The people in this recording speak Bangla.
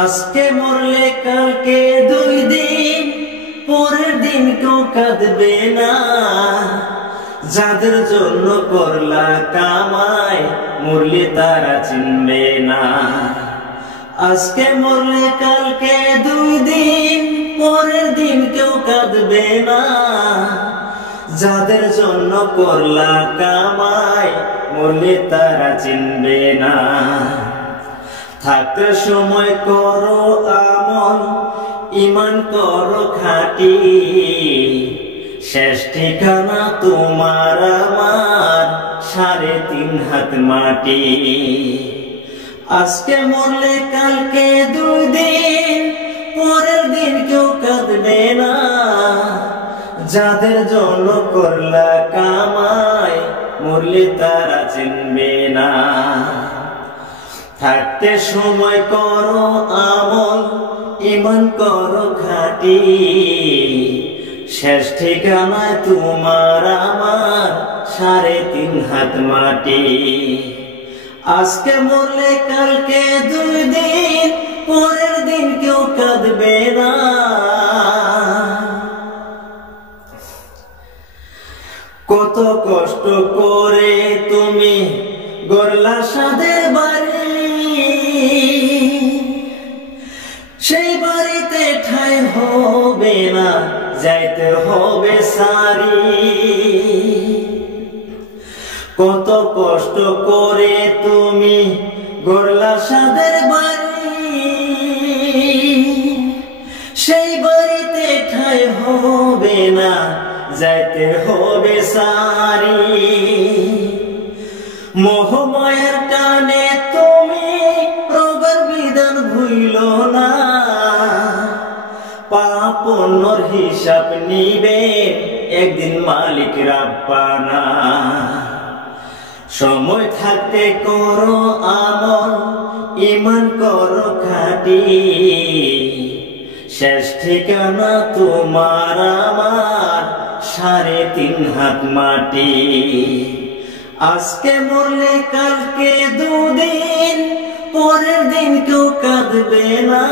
আজকে মরলে কালকে 2 দিন, পরের দিন কেউ কাঁদবে না। যাদের জন্য করলা কামাই, মরলে তারা চিনবে না। আজকে মরলে কালকে 2 দিন, পরের দিন কেউ কাঁদবে না। যাদের জন্য করলা কামাই, মরলে তারা চিনবে না। থাকতে সময় করো আমল, ঈমান করো খাঁটি। শেষ ঠিকানা তোমার আমার 3.5 হাত মাটি। আজকে মরলে কালকে 2 দিন, পরের দিন কেউ কাঁদবে না। যাদের জন্য করলা কামাই, মরলে তারা চিনবে না। থাকতে সময় করো আমল, ঈমান করো খাঁটি। শেষ ঠিকানায় তোমার আমার 3.5 হাত মাটি। আজকে মরলে কালকে 2 দিন, পরের দিন কেউ কাঁদবে না। কত কষ্ট করে তুমি গড়লা সাদের বাড়ি, সেই বাড়িতে ঠাঁই হবে না, যাইতে হবে সারি। কত কষ্ট করে তুমি গড়লা সাদের বাড়ি, সেই বাড়িতে ঠাঁই হবে না, যাইতে হবে সারি। মোহমায়ার টানে তুমি রবের বিধান ভুইলো না। পাপ পুণ্যর হিসাব নিবে একদিন মালিক রাব্বানা। সময় থাকতে করো আমল, ঈমান করো খাঁটি। শেষ ঠিকানা তোমার আমার 3.5 হাত মাটি। আজকে মরলে কালকে 2 দিন, পরের দিন কেউ কাঁদবে না।